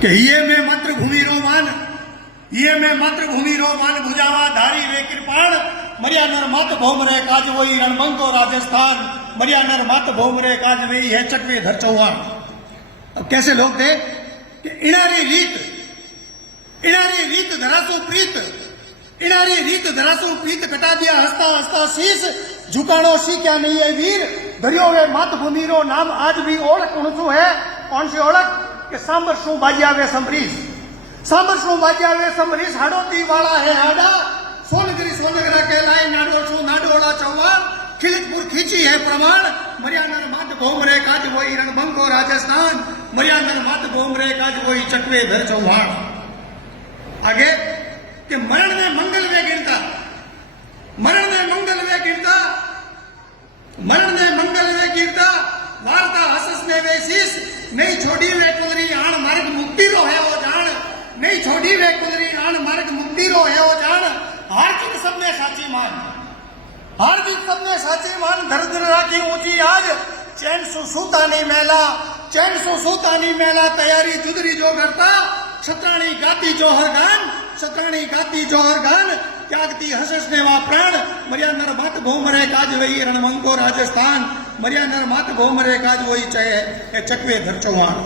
કે હિये में मातृभूमि रो मान, हिये में मातृभूमि रो मान भुजावा धारी वे कृपाण, मरियानर मात भौम रे काज वही रणबंको राजस्थान, मरियानर मात भौम रे काज वही है चकवे धर चौहान। अब कैसे लोग थे कि इणारी रीत धरासू प्रीत, इणारी रीत धरासू प्रीत कटा दिया हंसता हंसता शीश, झुकाणो सी क्या नहीं है वीर, धरियो वे मातृभूमि रो नाम आज भी ओळख ऊंचू है। कौन सी ओळख કે સાંભળશું બાજ્યાવે સમરીશ, સાંભળશું બાજ્યાવે સમરીશ, હાડોતી વાળા હે હાડા, સોનગરી સોનગરા કહેલાય, નાડો છું નાડોળા ચૌહાણ, ખિલતપુર ખીંચી है प्रमाण, मरियानर मात भौम रे काज वही रणबंको राजस्थान, मरियानर मात भौम रे काज वही चकवे धर चौहान। आगे कि मरण में मंगल वे गिरता, मरण में मंगल वे गिरता, मरण में मंगल वे गिरता, वार्ता हसस ने वे शीश, नहीं छोड़ी वे कुलरी आण मार्ग मुक्ति रो है वो जान, नहीं छोड़ी वे कुलरी आण मार्ग मुक्ति रो है वो जान, हार जीत सबने साची मान, हार जीत सबने साची मान, धर राखी ऊंची आज, चैन सु सूतानी मेला, चैन सु सूतानी मेला, तैयारी जुदरी जो करता, छत्राणी गाती जोहर गान, छत्राणी गाती जोहर गान, त्यागती हसस ने वा प्राण, मरियानर मात भौम रे काज वही रणबंको राजस्थान, मरियानर मात भौम रे काज वही चकवे धर चौहान।